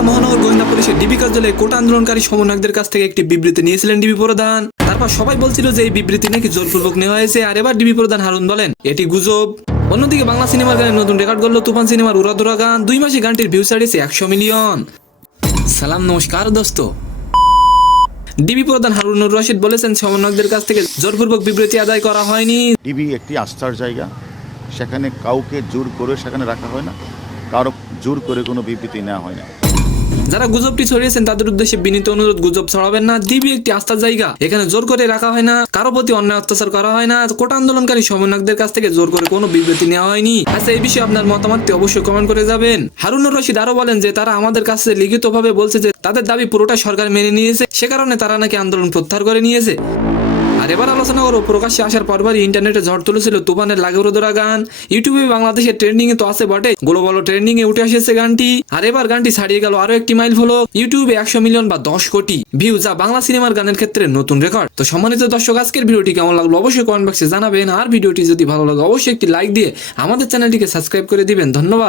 ঢাকা মহানগর গোয়েন্দা পুলিশের ডিবি কার্যালয়ে কোটা আন্দোলনকারী সমন্বয়কদের কাছ থেকে একটি বিবৃতি নিয়েছিলেন ডিবি প্রধান। তারপর সবাই বলছিল যে এই বিবৃতি নাকি জোরপূর্বক নেওয়া হয়েছে, আর এবার ডিবি প্রধান হারুন বলেন এটি গুজব। অন্যদিকে বাংলা সিনেমার গানে নতুন রেকর্ড করলো তুফান সিনেমার উড়াদুরা গান। 2 মাসে গানটির ভিউ ছাড়িয়েছে 100 মিলিয়ন। সালাম নমস্কার দোস্ত। ডিবি প্রধান হারুনুর রশিদ বলেছেন সমন্বয়কদের কাছ থেকে জোরপূর্বক বিবৃতি আদায় করা হয়নি। ডিবি একটি আস্থার জায়গা, সেখানে কাউকে জোর করে সেখানে রাখা হয় না, কারো জোর করে কোনো বিবৃতি নেওয়া হয় না। যারা গুজবটি ছড়িয়েছেন তাদের উদ্দেশ্যে বিনীত অনুরোধ, গুজব ছড়াবেন না। ডিবি একটি আস্থার জায়গা, এখানে জোর করে রাখা হয় না, কারো প্রতি অন্যায় অত্যাচার করা হয় না, কোটা আন্দোলনকারী সমন্বয়কদের কাছ থেকে জোর করে কোনো বিবৃতি নেওয়া হয়নি। আচ্ছা, এই বিষয়ে আপনার মতামতটি অবশ্যই কমেন্ট করে যাবেন। হারুনুর রশিদ আরো বলেন যে তারা আমাদের কাছে লিখিতভাবে বলছে যে তাদের দাবি পুরোটা সরকার মেনে নিয়েছে, সে কারণে তারা নাকি আন্দোলন প্রত্যাহার করে নিয়েছে। আর এবার আলোচনা করো প্রকাশ্যে আসার পরপরই ইন্টারনেটে ঝড় তুলেছিল তুফানের লাগেরোদরা গান। ইউটিউবে বাংলাদেশের ট্রেন্ডিং এ তো আছে বটে, গ্লোবাল ট্রেন্ডিং এ উঠে এসেছে গানটি। আর এবার গানটি ছাড়িয়ে গেল আরো একটি মাইল ফলক, ইউটিউবে 100 মিলিয়ন বা 10 কোটি ভিউ, যা বাংলা সিনেমার গানের ক্ষেত্রে নতুন রেকর্ড। তো সম্মানিত দর্শক, আজকের ভিডিওটি কেমন লাগলো অবশ্যই কমেন্ট বক্সে জানাবেন। আর ভিডিওটি যদি ভালো লাগে অবশ্যই একটি লাইক দিয়ে আমাদের চ্যানেলটিকে সাবস্ক্রাইব করে দিবেন। ধন্যবাদ।